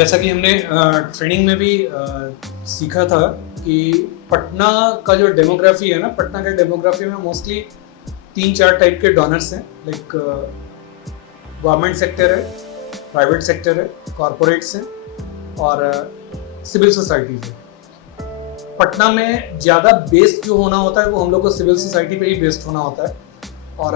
जैसा कि हमने ट्रेनिंग में भी सीखा था कि पटना का जो डेमोग्राफी है ना, पटना के डेमोग्राफी में मोस्टली 3-4 टाइप के डोनर्स हैं। लाइक गवर्नमेंट सेक्टर है, प्राइवेट सेक्टर है, कॉरपोरेट्स हैं और सिविल सोसाइटीज है। पटना में ज़्यादा बेस्ड जो होना होता है वो हम लोग को सिविल सोसाइटी पे ही बेस्ड होना होता है और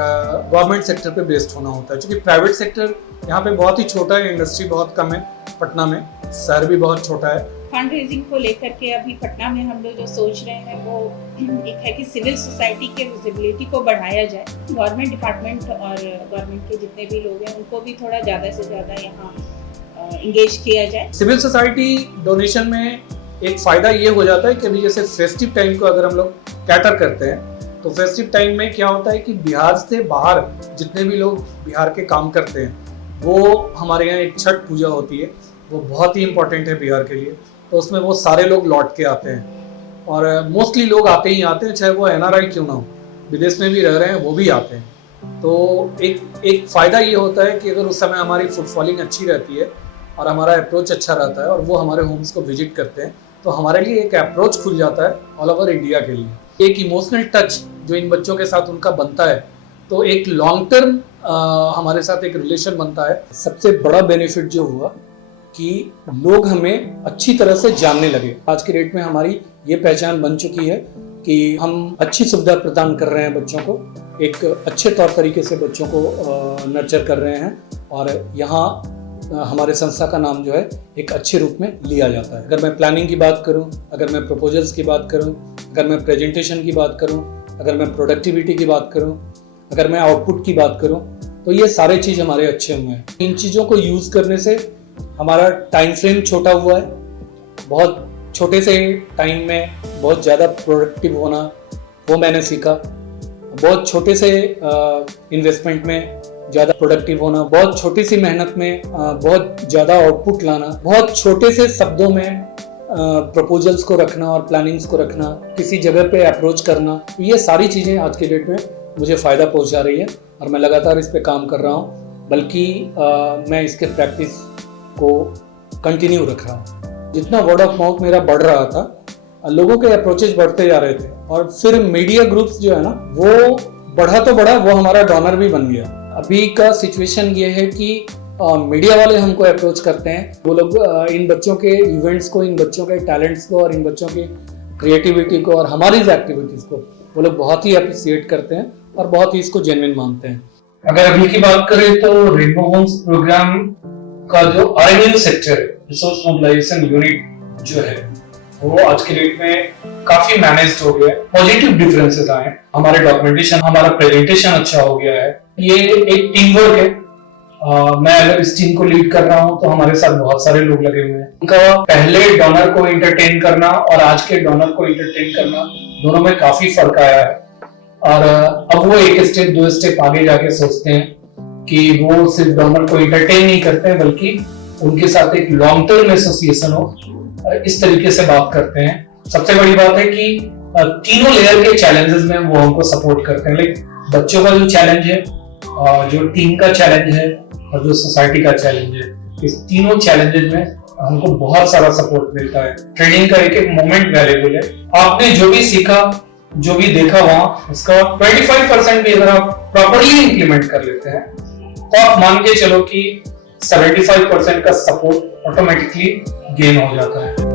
गवर्नमेंट सेक्टर पे बेस्ड होना होता है, क्योंकि प्राइवेट सेक्टर यहाँ पे बहुत ही छोटा है, इंडस्ट्री बहुत कम है पटना में, शहर भी बहुत छोटा है। फंड रेजिंग को लेकर के अभी पटना में हम लोग जो सोच रहे हैं वो एक है कि सिविल सोसाइटी के विजिबिलिटी को बढ़ाया जाए। गवर्नमेंट डिपार्टमेंट और गवर्नमेंट के जितने भी लोग हैं उनको भी थोड़ा ज़्यादा से ज़्यादा यहाँ इंगेज किया जाए। सिविल सोसाइटी डोनेशन में एक फ़ायदा ये हो जाता है कि अभी जैसे फेस्टिव टाइम को अगर हम लोग कैटर करते हैं तो फेस्टिव टाइम में क्या होता है कि बिहार से बाहर जितने भी लोग बिहार के काम करते हैं वो हमारे यहाँ एक छठ पूजा होती है, वो बहुत ही इम्पोर्टेंट है बिहार के लिए। तो उसमें वो सारे लोग लौट के आते हैं और मोस्टली लोग आते ही आते हैं, चाहे वो NRI क्यों ना हो, विदेश में भी रह रहे हैं वो भी आते हैं। तो एक फ़ायदा ये होता है कि अगर उस समय हमारी फुटफॉलिंग अच्छी रहती है और हमारा अप्रोच अच्छा रहता है और वो हमारे होम्स को विजिट करते हैं तो हमारे लिए एक अप्रोच खुल जाता है ऑल ओवर इंडिया के लिए। एक इमोशनल टच जो इन बच्चों के साथ उनका बनता है तो एक लॉन्ग टर्म हमारे साथ एक रिलेशन बनता है। सबसे बड़ा बेनिफिट जो हुआ कि लोग हमें अच्छी तरह से जानने लगे। आज के डेट में हमारी ये पहचान बन चुकी है कि हम अच्छी सुविधा प्रदान कर रहे हैं बच्चों को, एक अच्छे तौर तरीके से बच्चों को नर्चर कर रहे हैं और यहाँ हमारे संस्था का नाम जो है एक अच्छे रूप में लिया जाता है। अगर मैं प्लानिंग की बात करूं, अगर मैं प्रपोजल्स की बात करूं, अगर मैं प्रेजेंटेशन की बात करूं, अगर मैं प्रोडक्टिविटी की बात करूं, अगर मैं आउटपुट की बात करूं, तो ये सारे चीज़ हमारे अच्छे हुए हैं। इन चीज़ों को यूज़ करने से हमारा टाइम फ्रेम छोटा हुआ है, बहुत छोटे से टाइम में बहुत ज़्यादा प्रोडक्टिव होना वो मैंने सीखा। बहुत छोटे से इन्वेस्टमेंट में ज़्यादा प्रोडक्टिव होना, बहुत छोटी सी मेहनत में बहुत ज़्यादा आउटपुट लाना, बहुत छोटे से शब्दों में प्रपोजल्स को रखना और प्लानिंग्स को रखना, किसी जगह पे अप्रोच करना, ये सारी चीज़ें आज के डेट में मुझे फ़ायदा पहुंचा रही है और मैं लगातार इस पे काम कर रहा हूँ, बल्कि मैं इसके प्रैक्टिस को कंटिन्यू रख रहा हूँ। जितना वर्ड ऑफ माउथ मेरा बढ़ रहा था, लोगों के अप्रोचेज बढ़ते जा रहे थे और फिर मीडिया ग्रुप्स जो है ना वो बढ़ा तो बढ़ा, वो हमारा डोनर भी बन गया। अभी का सिचुएशन ये है कि मीडिया वाले हमको अप्रोच करते हैं, वो लोग इन बच्चों के इवेंट्स को, इन बच्चों के टैलेंट्स को और इन बच्चों की क्रिएटिविटी को और हमारी एक्टिविटीज़ को वो लोग बहुत ही अप्रिशिएट करते हैं और बहुत ही इसको जेन्युइन मानते हैं। अगर अभी की बात करें तो रेनबो होम्स प्रोग्राम का जो RMU sector, resource mobilisation unit जो है, वो आज के डेट में काफी मैनेज्ड हो गया है। पॉजिटिव डिफरेंसेस आए, हमारे डॉक्यूमेंटेशन, हमारा प्रेजेंटेशन अच्छा हो गया है। ये एक टीम वर्क है। मैं अगर इस टीम को लीड कर रहा हूँ तो हमारे साथ बहुत सारे लोग लगे हुए हैं। उनका पहले डोनर को एंटरटेन करना और आज के डोनर को एंटरटेन करना, दोनों में काफी फर्क आया है और अब वो एक स्टेप 2 स्टेप आगे जाके सोचते हैं कि वो सिर्फ डोनर को एंटरटेन नहीं करते हैं बल्कि उनके साथ एक लॉन्ग टर्म एसोसिएशन हो, इस तरीके से बात करते हैं। सबसे बड़ी बात है कि तीनों लेयर के चैलेंजेस में वो हमको सपोर्ट करते हैं। लाइक बच्चों का जो चैलेंज है, जो टीम का चैलेंज है और जो सोसाइटी का चैलेंज है, इस तीनों चैलेंजेस में हमको बहुत सारा सपोर्ट मिलता है। ट्रेनिंग का एक एक मोमेंट वैल्यूबल है। आपने जो भी सीखा, जो भी देखा वहां, उसका 25% भी अगर आप प्रॉपर्ली इंप्लीमेंट कर लेते हैं तो आप मान के चलो कि 75% का सपोर्ट ऑटोमेटिकली गेन हो जाता है।